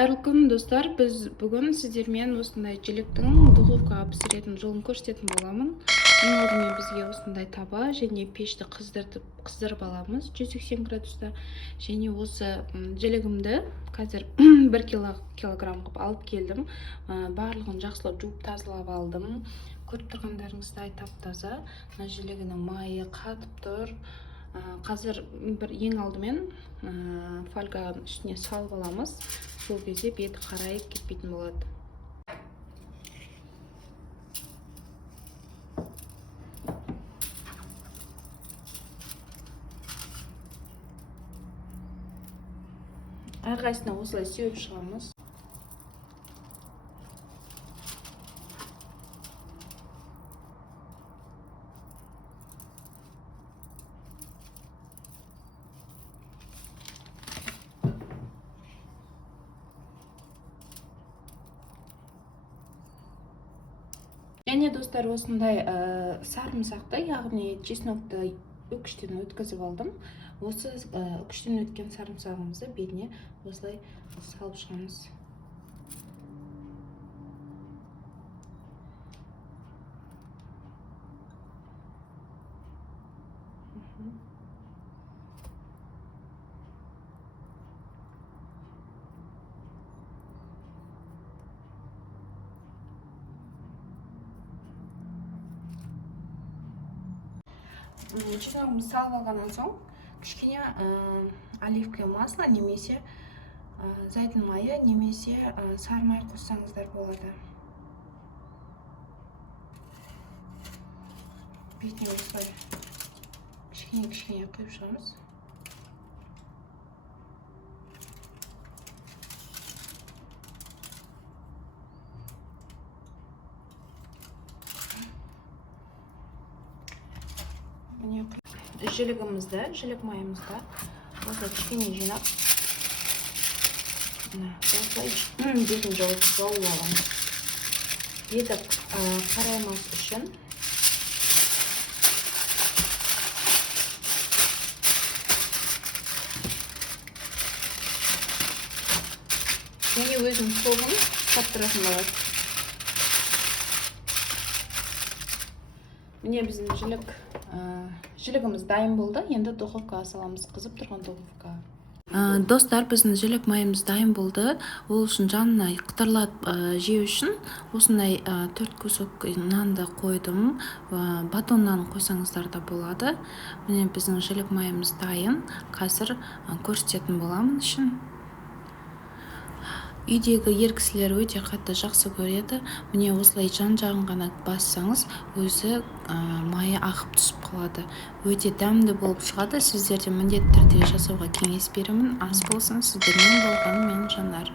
Қайырлы күн достар, біз бүгін сіздермен осындай жіліктің духовкаға пісіретін жолын көрсететін боламын. Ең алдымен бізге осындай таба және пешті қыздырып аламыз 180 градуста. Және осы жілігімді қазір 1 килограмм қылып алып келдім. Барлығын жақсылап жуып тазалап алдым. Көріп тұрғандарыңыздай тап-таза. Мына жілігінің майы қатып тұр. Қазір ең алдымен фольганың үстіне салып аламыз. Сол кезде беті қарайып кетпейтін болады. Әрқайсысына осылай сеуіп шығамыз. Және достар, осындай сарымсақты, яғни чеснокты үкіштен өткізіп алдым. Осы үкіштен өткен сарымсағымызды бетіне осылай салып шығамыз. Чесногымызды салып алғаннан соң кішкене оливковое масло немесе зәйтүн майы немесе сары май қоссаңыздар болады. Бетіне осылай кішкене құйып шығамыз. Жілік майымызды осылай кішкене жинап, осылай бетін жауып аламыз. Беті қараймас үшін және өзім соғын таптыратын болады. Міне біздің жілігіміз дайын болды. Енді духовкаға саламыз, қызып тұрған духовкаға. Достар, біздің жілік майымыз дайын болды. Ол үшін жанына қытырлап жеу үшін осындай 4 кусок нанды қойдым. Батон нан қойсаңыздар да болады. Міне біздің жілік майымыз дайын. Қазір көрсететін боламын үшін. Үйдегі ер кісілер өте қатты жақсы көреді. Міне осылай жан-жағын ғана бассаңыз, өзі майы ағып түсіп қалады. Өте дәмді болып шығады. Сіздерде міндетті түрде жасауға кеңес беремін. Ас болсын, сіздермен болған мен Жанар.